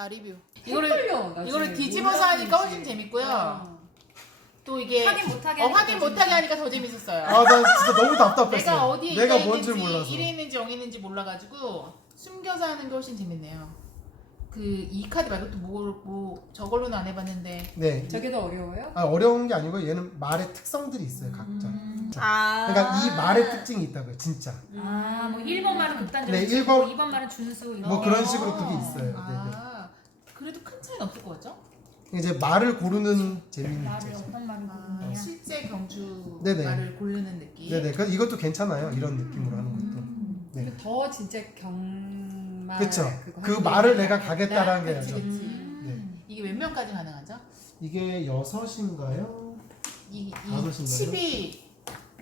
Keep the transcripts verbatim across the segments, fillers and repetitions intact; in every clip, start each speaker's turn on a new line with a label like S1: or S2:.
S1: 리뷰. 이거를
S2: 헷갈려,
S1: 이거를 뒤집어서 하니까 훨씬 재밌고요.
S2: 어.
S1: 또 이게
S3: 확인 못하게
S1: 어,
S3: 하니까
S1: 확인
S3: 더
S1: 못하게 하니까 더 재밌었어요.
S4: 아, 나 진짜 너무 답답했어요.
S1: 내가 어디에
S4: 내가
S1: 있는지
S4: 뭔지 몰라서.
S1: 일에 있는지 영에 있는지 몰라가지고 숨겨서 하는 게 훨씬 재밌네요. 그 이 카드 말고 또 뭐 뭐 저걸로는 안 해봤는데.
S4: 네.
S2: 저게 더 어려워요?
S4: 아, 어려운 게 아니고 얘는 말의 특성들이 있어요, 각자.
S1: 음.
S3: 아.
S4: 그러니까 이 말의 특징이 있다고요, 진짜.
S3: 아, 뭐 일 번 말은 극단적으로
S4: 네,
S3: 치고
S4: 일 번-
S3: 이 번 말은 준수 이런
S4: 뭐
S3: 거.
S4: 그런 식으로 그게 있어요.
S1: 아, 그래도 큰 차이는 없을 것 같죠?
S4: 이제 말을 고르는 재미는
S3: 말을
S4: 있죠.
S3: 어떤 말을
S1: 아,
S3: 고르느냐.
S1: 실제 경주
S4: 네네.
S1: 말을 고르는 느낌.
S4: 네네. 그 이것도 괜찮아요. 이런 느낌으로 하는 것도.
S1: 음.
S4: 네.
S2: 근데 더 진짜 경말
S4: 그렇죠.
S2: 그거
S4: 그
S2: 하는
S4: 말을
S2: 게
S4: 내가
S2: 아니라
S4: 가겠다라는 게
S1: 그치,
S4: 아니죠.
S1: 그치.
S3: 음.
S1: 이게 몇 명까지 가능하죠?
S4: 이게 여섯인가요?
S1: 이,
S4: 다섯인가요?
S1: 이 칩이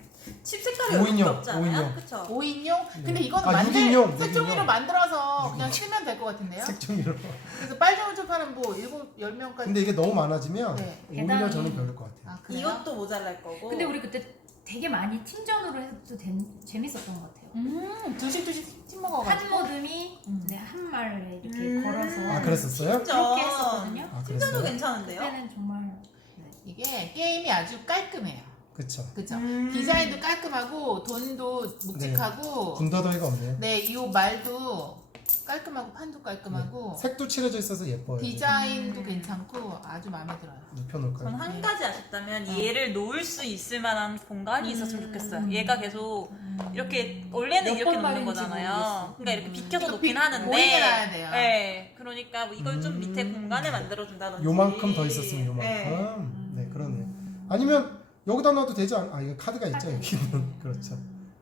S5: 칩 색깔이
S4: 오인용,
S5: 어렵지 않아요?
S4: 오인용.
S5: 그쵸?
S1: 오 인용? 근데
S4: 네.
S1: 이거는
S4: 아,
S1: 만들
S4: 육인용,
S1: 색종이로
S4: 육인용.
S1: 만들어서 그냥 쓰면 될 것 같은데요?
S4: 색종이로.
S1: 그래서 빨간 우주파는 뭐 일곱 열 명까지.
S4: 근데 이게 너무 많아지면
S1: 네.
S4: 오히려
S3: 대단히-
S4: 저는 별로일 것 같아요.
S1: 아 그래요?
S5: 이것도 모자랄 거고.
S3: 근데 우리 그때 되게 많이 팀전으로 해도 된, 재밌었던 것 같아요.
S1: 음 두식 두식 팀
S3: 한
S1: 먹어가지고.
S3: 모듬이
S1: 음.
S3: 네, 한 말에 이렇게
S5: 음.
S3: 걸어서
S4: 아, 그랬었어요?
S3: 그렇게 했었거든요.
S4: 아,
S5: 팀전도
S4: 그랬어요?
S5: 괜찮은데요?
S3: 그때는 정말 네.
S1: 이게 게임이 아주 깔끔해요.
S4: 그쵸.
S1: 그죠?
S5: 음.
S1: 디자인도 깔끔하고 돈도 묵직하고.
S4: 군더더기가 없네요.
S1: 네, 이 말도 깔끔하고 판도 깔끔하고
S4: 색도 칠해져 있어서 예뻐요.
S1: 디자인도
S3: 음.
S1: 괜찮고 아주 마음에 들어요.
S4: 눕혀놓을까요?
S5: 전 한
S1: 네.
S5: 가지 아쉽다면
S1: 어.
S5: 얘를 놓을 수 있을 만한 공간이 있었으면 좋겠어요. 얘가 계속
S1: 음.
S5: 이렇게 원래는
S2: 몇
S5: 이렇게
S2: 번
S5: 놓는
S2: 말인지
S5: 거잖아요.
S2: 모르겠어.
S5: 그러니까 이렇게
S2: 음.
S5: 비켜서
S1: 또
S5: 놓긴
S1: 비-
S5: 하는데.
S1: 보이게 놔야 돼요.
S5: 네, 그러니까 뭐 이걸 좀
S4: 음.
S5: 밑에 공간에 만들어 준다든지.
S4: 요만큼 더 있었으면 요만큼.
S5: 네.
S4: 네, 그러네. 아니면 여기다 놔도 되지 않? 아, 이거 카드가 있죠,
S3: 카드.
S4: 여기는. 그렇죠.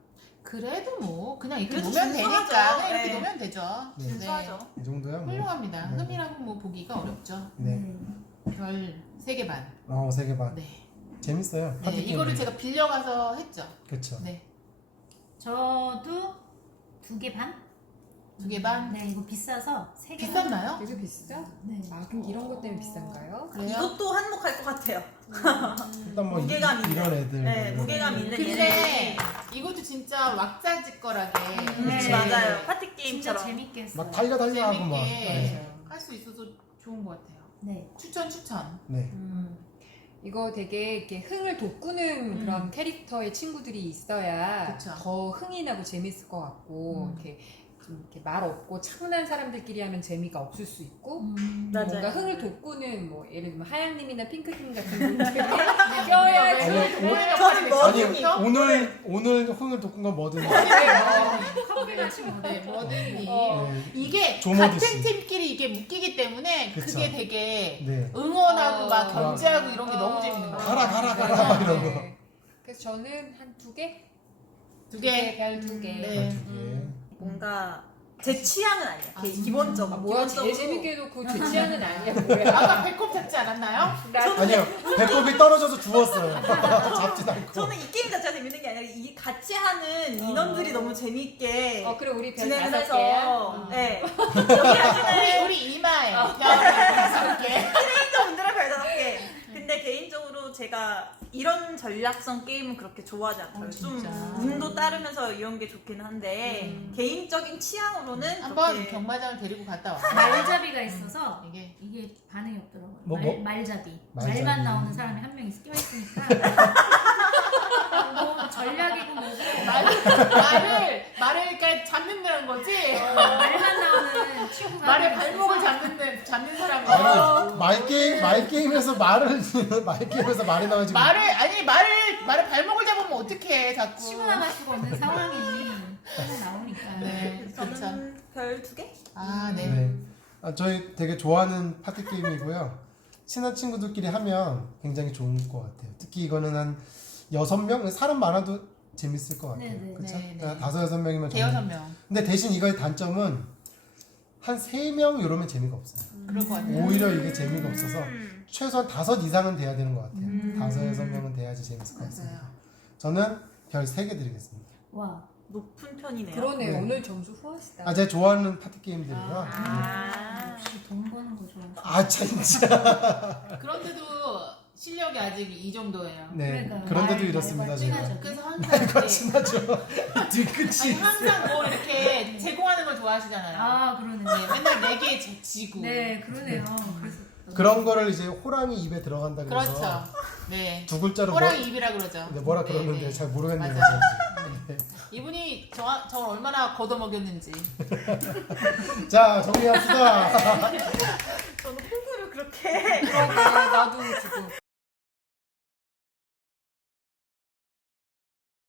S1: 그래도 뭐 그냥 이렇게
S5: 그래도
S1: 놓으면
S5: 준수하죠.
S1: 되니까 그냥 이렇게
S5: 네.
S1: 놓으면 되죠.
S4: 네.
S5: 준수하죠.
S4: 이 정도야 뭐.
S1: 훌륭합니다.
S4: 네.
S1: 흠이라고 뭐 보기가 어렵죠.
S4: 네.
S1: 별 세 개 반.
S4: 어, 세 개 반.
S1: 네.
S4: 재밌어요.
S1: 네,
S4: 파티
S1: 이거를
S4: 게임.
S1: 제가 빌려가서 했죠.
S4: 그렇죠.
S1: 네.
S3: 저도 두 개 반?
S1: 두 개 반.
S3: 네, 이거 비싸서 세 개.
S1: 비쌌나요?
S2: 되게 비싸?
S3: 네.
S2: 아 그럼 이런 것 때문에 비싼가요?
S1: 그래요?
S5: 이것도 한몫할 것 같아요.
S4: 일단 뭐
S5: 무게감
S4: 이,
S5: 있는.
S4: 이런 애들.
S5: 네,
S4: 뭐 이런
S5: 무게감
S4: 애들.
S5: 있는
S1: 근데
S5: 얘네들이.
S1: 이것도 진짜 왁자지껄하게
S3: 네.
S5: 음, 맞아요. 파티
S3: 진짜
S5: 게임처럼.
S3: 재밌게 했어요.
S4: 막 달려 달려 하고 막. 네.
S1: 재밌게 할 수 있어서 좋은 것 같아요.
S3: 네.
S1: 추천 추천.
S4: 네.
S1: 음.
S2: 이거 되게 이렇게 흥을 돋구는
S1: 음.
S2: 그런 캐릭터의 친구들이 있어야
S1: 그쵸.
S2: 더 흥이 나고 재밌을 것 같고
S1: 음.
S2: 이렇게 좀 이렇게 말 없고 차분한 사람들끼리 하면 재미가 없을 수 있고
S3: 음.
S5: 맞아요.
S2: 뭔가 흥을 돋구는 뭐 예를 들면 하양님이나 핑크팀 같은 분들이
S1: 네,
S2: 껴야
S1: 왜
S2: 흥을
S1: 흥을
S2: 돋구는
S1: 돋구는
S5: 저는 뭐-
S4: 아니
S5: 머드니.
S4: 오늘 오늘 흥을 돋군 건 뭐든.
S3: 커플같이 뭐
S1: 네, 뭐든지.
S2: 어.
S4: 네.
S1: 이게
S4: 조모드
S1: 같은
S4: 씨.
S1: 팀끼리 이게 묶이기 때문에
S4: 그쵸.
S1: 그게 되게
S4: 네.
S1: 응원하고
S2: 어.
S1: 막 견제하고 이런 게
S2: 어.
S1: 너무 재밌는 거예요.
S4: 가라, 가라, 가라,
S1: 네.
S4: 막 이런 거.
S2: 네. 그래서 저는 한 두 개?
S1: 두 개.
S2: 별 두 개.
S1: 네.
S4: 두 개.
S5: 뭔가 제 취향은 아니에요.
S1: 아,
S5: 개-
S1: 진짜?
S5: 기본적으로.
S2: 아, 뭐야 제일
S5: 기본적으로.
S2: 재밌게 해놓고 제 취향은 아니야 뭐야.
S1: 아까 배꼽 잡지 않았나요?
S2: 나
S4: 아니요. 배꼽이 떨어져서 죽었어요. 잡진 않고.
S5: 저는 이 게임 자체가 재밌는 게 아니라 이 같이 하는 인원들이 너무 재밌게
S2: 어 그럼 우리 별
S5: 진행을
S2: 다섯
S5: 해서
S2: 개야?
S5: 네.
S1: 우리 우리 이마에 별 다섯 개.
S5: 트레이너분들은 별 다섯 개. 근데 개인적으로 제가 이런 전략성 게임은 그렇게 좋아하지 않아요.
S1: 어,
S5: 좀
S1: 진짜.
S5: 운도 따르면서 이런 게 좋긴 한데
S1: 음.
S5: 개인적인 취향으로는
S1: 한번
S5: 그렇게
S1: 경마장을 데리고 갔다 와.
S3: 말잡이가 있어서
S1: 이게
S3: 이게 반응이 없더라고요.
S4: 뭐,
S3: 말,
S4: 뭐?
S3: 말잡이.
S4: 말잡이.
S3: 말만 나오는 사람이 한 명이 끼어 있으니까. 뭐 전략이고 뭐고
S1: 말, 말을 말을 그러니까 잡는다는 거지.
S3: 말만 나오는 친구가
S1: 말의
S3: 한 명이
S1: 발목을
S3: 있어서
S1: 잡는 잡는 사람이.
S4: 아니 말 게임 말 게임에서 말을 말 게임에서 말이 나와지.
S1: 말을 아니 말을 말의 발목을 잡으면 어떡해 자꾸.
S3: 치고 나갈 수가 없는 상황이 계속 나오니까.
S1: 네, 그렇죠.
S5: 저는 별 두 개?
S1: 아, 네.
S4: 네. 아, 저희 되게 좋아하는 파티 게임이고요. 친한 친구들끼리 하면 굉장히 좋은 것 같아요. 특히 이거는 한 여섯 명 사람 많아도 재밌을 것 같아요.
S3: 네네,
S4: 그렇죠?
S1: 네, 네.
S4: 그러니까 다섯 여섯 명이면
S1: 대여섯
S4: 정말.
S1: 명.
S4: 근데 대신 이거의 단점은 한 세 명 이러면 재미가 없어요.
S1: 그럴 것 같아요.
S4: 오히려 이게 재미가 없어서
S5: 음.
S4: 최소한 다섯 이상은 돼야 되는 것 같아요.
S1: 음.
S4: 다섯 여섯 명은 돼야지 재밌을 것 같습니다.
S1: 맞아요.
S4: 저는 별 세 개 드리겠습니다.
S3: 와.
S5: 높은 편이네요.
S2: 그러네
S4: 네.
S2: 오늘 점수 후하시다.
S4: 아, 제가 좋아하는 파티 게임들이라.
S5: 아.
S3: 역시 돈 버는 거 좋아.
S4: 아, 진짜.
S1: 그런데도 실력이 아직 이 정도예요.
S4: 네,
S3: 그러니까요.
S4: 그런데도
S3: 말-
S4: 이렇습니다.
S3: 말과
S4: 제가.
S3: 찌가죠.
S1: 그래서 항상 이렇게
S4: 친하죠.
S1: 아니
S4: 뒤끝이.
S1: 항상 뭐 이렇게 제공하는 걸 좋아하시잖아요.
S3: 아 그러네.
S1: 네, 맨날 내게 지고.
S3: 네 그러네요. 그래서 또-
S4: 그런 거를 이제 호랑이 입에 들어간다 그래서
S1: 그렇죠. 네.
S4: 두 글자로 뭐,
S1: 호랑이 입이라 그러죠.
S4: 네, 뭐라
S1: 네,
S4: 그러는데
S1: 네.
S4: 잘 모르겠네요.
S1: 맞아요.
S4: 네.
S1: 이분이 저, 저 얼마나 걷어먹였는지.
S4: 자, 정리합시다.
S5: 저는 호구를 그렇게
S2: 그러게 나도 지금